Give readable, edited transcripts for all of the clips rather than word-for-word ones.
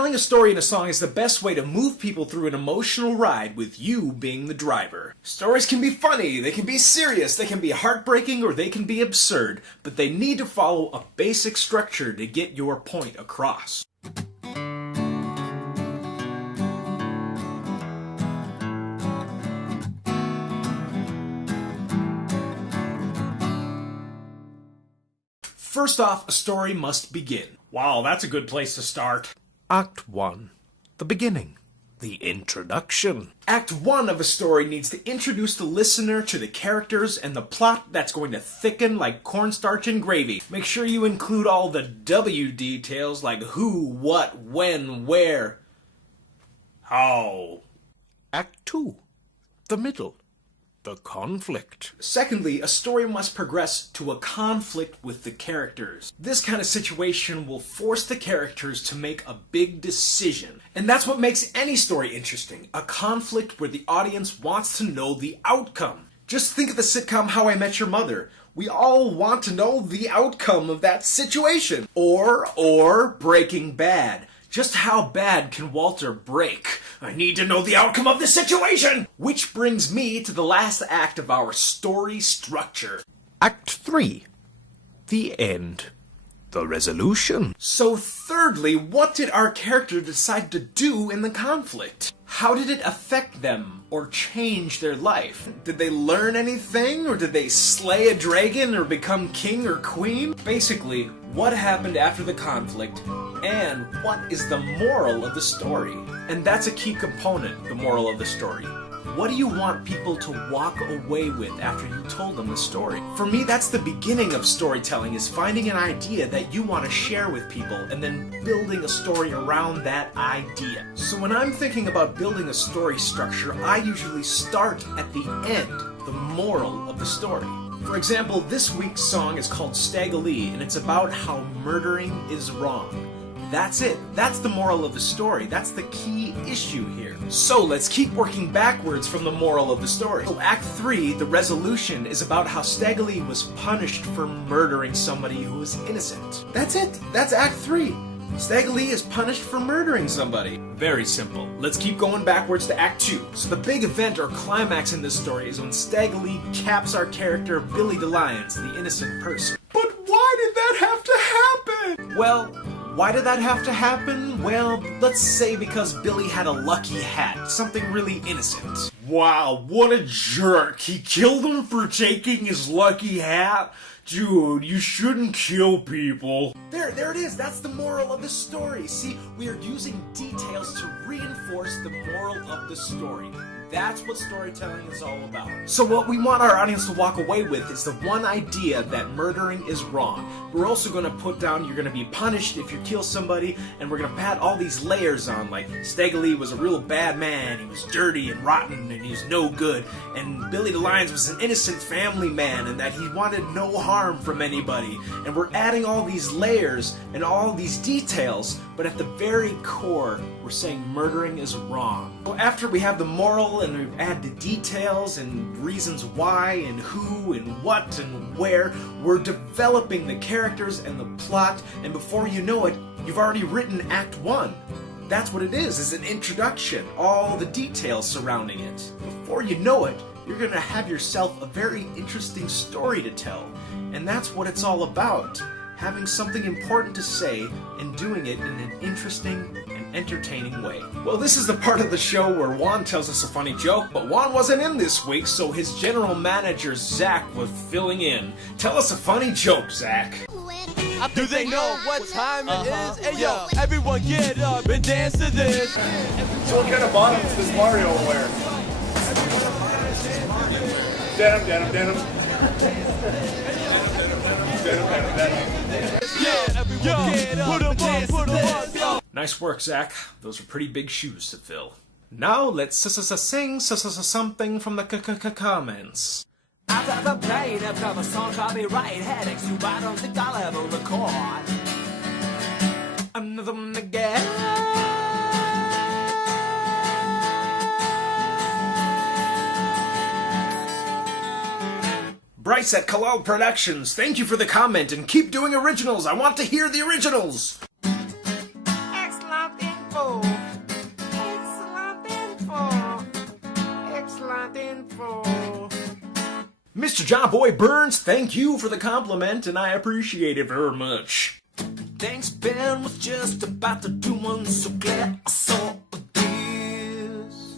Telling a story in a song is the best way to move people through an emotional ride with you being the driver. Stories can be funny, they can be serious, they can be heartbreaking, or they can be absurd, but they need to follow a basic structure to get your point across. First off, a story must begin. Wow, that's a good place to start. Act 1. The beginning. The introduction. Act 1 of a story needs to introduce the listener to the characters and the plot that's going to thicken like cornstarch and gravy. Make sure you include all the W details like who, what, when, where, how. Act 2. The middle. The conflict. Secondly, a story must progress to a conflict with the characters. This kind of situation will force the characters to make a big decision. And that's what makes any story interesting. A conflict where the audience wants to know the outcome. Just think of the sitcom How I Met Your Mother. We all want to know the outcome of that situation. Or Breaking Bad. Just how bad can Walter break? I need to know the outcome of this situation! Which brings me to the last act of our story structure. Act 3. The end. The resolution. So thirdly, what did our character decide to do in the conflict? How did it affect them or change their life? Did they learn anything, or did they slay a dragon or become king or queen? Basically, what happened after the conflict, and what is the moral of the story? And that's a key component, the moral of the story. What do you want people to walk away with after you told them the story? For me, that's the beginning of storytelling, is finding an idea that you want to share with people and then building a story around that idea. So when I'm thinking about building a story structure, I usually start at the end, the moral of the story. For example, this week's song is called Stagolee, and it's about how murdering is wrong. That's it. That's the moral of the story. That's the key issue here. So let's keep working backwards from the moral of the story. So Act 3, the resolution, is about how Stagolee was punished for murdering somebody who was innocent. That's it. That's Act 3. Stagolee is punished for murdering somebody. Very simple. Let's keep going backwards to Act 2. So the big event or climax in this story is when Stagolee caps our character Billy the Lyons, the innocent person. But why did that have to happen? Well, why did that have to happen? Well, let's say because Billy had a lucky hat. Something really innocent. Wow, what a jerk. He killed him for taking his lucky hat? Dude, you shouldn't kill people. There it is. That's the moral of the story. See, we are using details to reinforce the moral of the story. That's what storytelling is all about. So what we want our audience to walk away with is the one idea that murdering is wrong. We're also going to put down you're going to be punished if you kill somebody, and we're going to add all these layers on, like Stagolee was a real bad man, he was dirty and rotten, and he was no good, and Billy the Lyons was an innocent family man, and that he wanted no harm from anybody. And we're adding all these layers and all these details, but at the very core, we're saying murdering is wrong. So after we have the moral and we add the details and reasons why and who and what and where, we're developing the characters and the plot, and before you know it, you've already written Act 1. That's what it is an introduction, all the details surrounding it. Before you know it, you're going to have yourself a very interesting story to tell, and that's what it's all about. Having something important to say and doing it in an interesting and entertaining way. Well, this is the part of the show where Juan tells us a funny joke, but Juan wasn't in this week, so his general manager, Zach, was filling in. Tell us a funny joke, Zach. Do they know what time it is? Hey yo, everyone get up and dance to this. So what kind of bottoms does Mario wear? Denim, denim, denim. Denim, denim, denim. Yeah, everyone get up and dance to this. Nice work, Zach. Those are pretty big shoes to fill. Now let's sing something from the comments. After the plane, I've got a song copyright headaches. You I don't think I'll ever record Another one again. Bryce at Kalal Productions, thank you for the comment and keep doing originals. I want to hear the originals. Excellent info. Mr. John Boy Burns, thank you for the compliment, and I appreciate it very much. Thanks, Ben was just about to do one, so glad I saw this.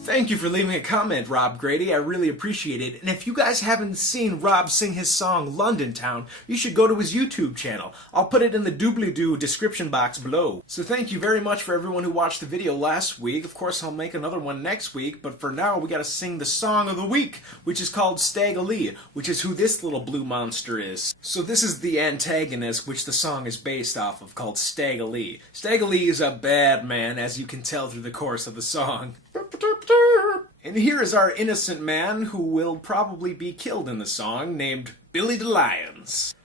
Thank you for leaving a comment, Rob Grady. I really appreciate it. And if you guys haven't seen Rob sing his song London Town, you should go to his YouTube channel. I'll put it in the doobly-doo description box below. So thank you very much for everyone who watched the video last week. Of course, I'll make another one next week, but for now we gotta sing the song of the week, which is called Stagolee, which is who this little blue monster is. So this is the antagonist which the song is based off of, called Stagolee. Stagolee is a bad man, as you can tell through the chorus of the song. And here is our innocent man who will probably be killed in the song, named Billy the Lions.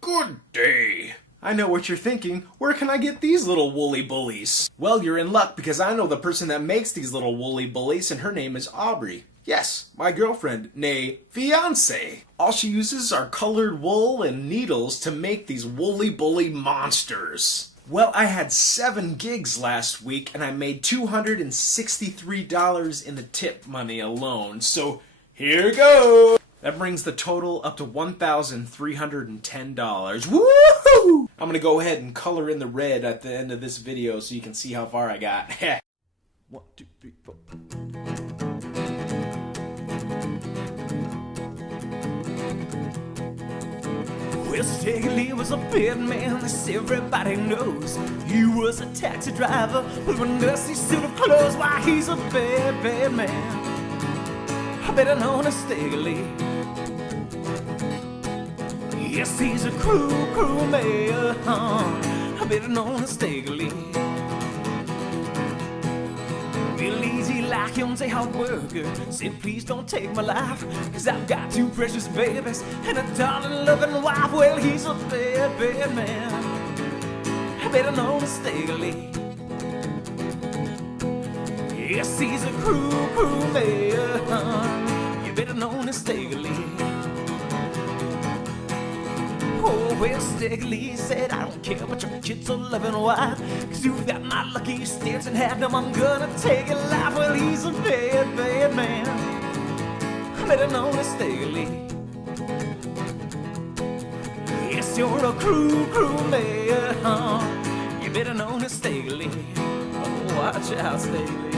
Good day. I know what you're thinking. Where can I get these little woolly bullies? Well, you're in luck because I know the person that makes these little woolly bullies, and her name is Aubrey. Yes, my girlfriend, nay, fiancé. All she uses are colored wool and needles to make these woolly bully monsters. Well, I had 7 gigs last week, and I made $263 in the tip money alone, so here goes! That brings the total up to $1,310. Woohoo! I'm gonna go ahead and color in the red at the end of this video so you can see how far I got. 1, 2, 3, 4. Well, Stagolee was a bad man, as everybody knows. He was a taxi driver with a nasty suit of clothes. Why, he's a bad, bad man. I better known as Stagolee. Yes, he's a cruel man. I better known as Stagolee. Real easy like him's a hard worker. Said please don't take my life, cause I've got 2 precious babies and a darling loving wife. Well, he's a bad, bad man. I better known as Stagolee. Yes, he's a cruel man. You better known as Stagolee. Oh, well, Stagolee said, I don't care what your kids are loving, why? Cause you've got my lucky stairs and have them, I'm gonna take your life. Well, he's a bad, bad man. I better known as Stagolee. Yes, you're a cruel man. You better known as Stagolee. Oh, watch out, Stagolee.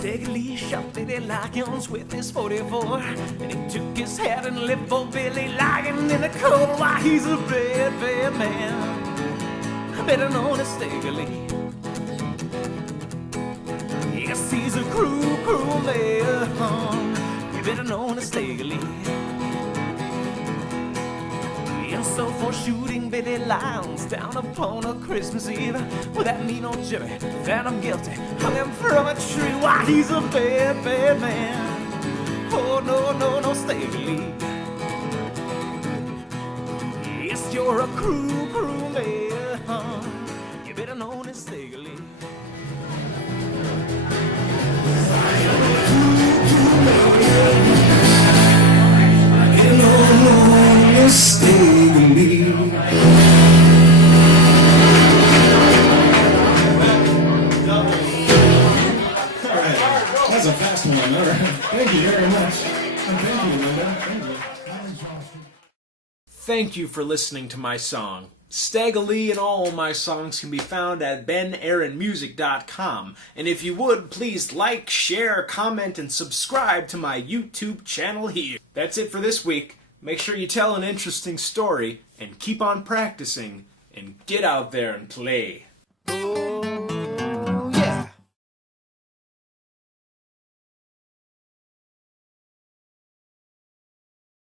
Stagolee shot Billy Lions with his 44, and he took his hat and left for Billy Lion in the cold. Why, he's a bad, bad man. I better known as Stagolee. Yes, he's a cruel man. You better known as Stagolee. And so for shooting Billy Lions down upon a Christmas Eve, with that mean old jury that I'm guilty hung him from a tree. Why, he's a bad, bad man. Oh, no, Stagolee. Yes, you're a cruel man. You better known as Stagolee. Stagolee. Alright, that's a fast one. Alright. Thank you very much. And thank you, Linda. Thank you. Thank you for listening to my song. Stagolee and all my songs can be found at benaaronmusic.com. And if you would, please like, share, comment, and subscribe to my YouTube channel here. That's it for this week. Make sure you tell an interesting story, and keep on practicing, and get out there and play. Oh.